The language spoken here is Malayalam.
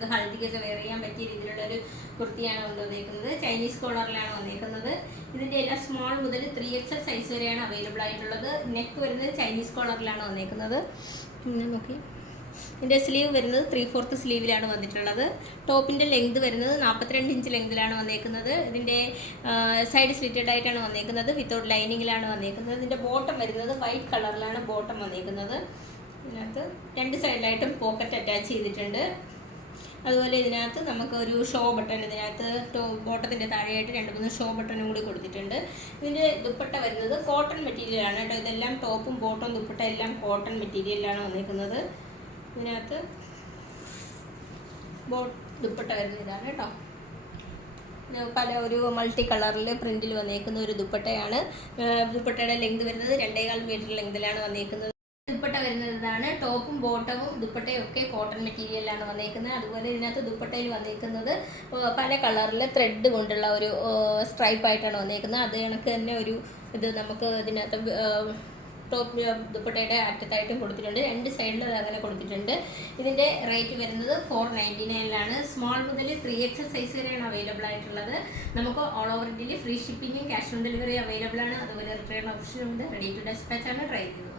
നമുക്ക് ഹൽദിക്കൊക്കെ വെയർ ചെയ്യാൻ പറ്റിയ രീതിയിലുള്ള ഒരു കുർത്തിയാണ് കൊണ്ടുവന്നേക്കുന്നത്. ചൈനീസ് കോളറിലാണ് വന്നേക്കുന്നത്. ഇതിന്റെ എല്ലാ സ്മോൾ മുതൽ ത്രീ എക്സൽ സൈസ് വരെയാണ് അവൈലബിൾ ആയിട്ടുള്ളത്. നെക്ക് വരുന്നത് ചൈനീസ് കോളറിലാണ് വന്നേക്കുന്നത്. നോക്കി ഇതിന്റെ സ്ലീവ് വരുന്നത് ത്രീ ഫോർത്ത് സ്ലീവിലാണ് വന്നിട്ടുള്ളത്. ടോപ്പിന്റെ ലെങ്ത് വരുന്നത് നാൽപ്പത്തിരണ്ട് ഇഞ്ച് ലെങ്തിലാണ് വന്നേക്കുന്നത്. ഇതിന്റെ സൈഡ് സ്ലിറ്റഡ് ആയിട്ടാണ് വന്നേക്കുന്നത്. വിത്തൗട്ട് ലൈനിങ്ങിലാണ് വന്നേക്കുന്നത്. ഇതിന്റെ ബോട്ടം വരുന്നത് വൈറ്റ് കളറിലാണ് ബോട്ടം വന്നേക്കുന്നത്. ഇതിനകത്ത് രണ്ട് സൈഡിലായിട്ടും പോക്കറ്റ് അറ്റാച്ച് ചെയ്തിട്ടുണ്ട്. അതുപോലെ ഇതിനകത്ത് നമുക്ക് ഒരു ഷോ ബട്ടൺ ഇതിനകത്ത് ടോ ബോട്ടത്തിന്റെ താഴെയായിട്ട് രണ്ട് മൂന്ന് ഷോ ബട്ടണും കൂടി കൊടുത്തിട്ടുണ്ട്. ഇതിന്റെ ദുപ്പട്ട വരുന്നത് കോട്ടൺ മെറ്റീരിയലാണ് കേട്ടോ. ഇതെല്ലാം ടോപ്പും ബോട്ടവും ദുപ്പട്ട എല്ലാം കോട്ടൺ മെറ്റീരിയലിലാണ് വന്നിരിക്കുന്നത് ഇതിനകത്ത് ബോ ദുപ്പട്ട വരുന്ന ഇതാണ് കേട്ടോ. പല ഒരു മൾട്ടി കളറിൽ പ്രിന്റിൽ വന്നേക്കുന്ന ഒരു ദുപ്പട്ടയാണ്. ദുപ്പട്ടയുടെ ലെങ്ത് വരുന്നത് രണ്ടേകാൽ മീറ്റർ ലെങ്തിലാണ് വന്നേക്കുന്നത്. ദുപ്പട്ട വരുന്നത് ഇതാണ് ടോപ്പും ബോട്ടവും ദുപ്പട്ടയും ഒക്കെ കോട്ടൺ മെറ്റീരിയലാണ് വന്നേക്കുന്നത്. അതുപോലെ ഇതിനകത്ത് ദുപ്പട്ടയിൽ വന്നേക്കുന്നത് പല കളറിൽ ത്രെഡ് കൊണ്ടുള്ള ഒരു സ്ട്രൈപ്പ് ആയിട്ടാണ് വന്നേക്കുന്നത്. അത് കണക്ക് തന്നെ ഒരു ഇത് നമുക്ക് ഇതിനകത്ത് ടോപ്പ് ദുപ്പട്ടയുടെ അറ്റത്തായിട്ടും കൊടുത്തിട്ടുണ്ട്. രണ്ട് സൈഡിലും അങ്ങനെ കൊടുത്തിട്ടുണ്ട്. ഇതിന്റെ റേറ്റ് വരുന്നത് ഫോർ നയന്റി നയനിലാണ് സ്മോൾ മുതൽ ത്രീ എക്സൽ സൈസ് വരെയാണ് അവൈലബിൾ ആയിട്ടുള്ളത്. നമുക്ക് ഓൾ ഓവർ ഇന്ത്യയിൽ ഫ്രീ ഷിപ്പിങ്ങും ക്യാഷ് ഓൺ ഡെലിവറി അവൈലബിൾ ആണ്. അതുപോലെ റിട്ടേൺ ഓപ്ഷനും ഉണ്ട്. റെഡി ടു ഡെസ്പാച്ച് ആണ്. ട്രൈ ചെയ്യുന്നത്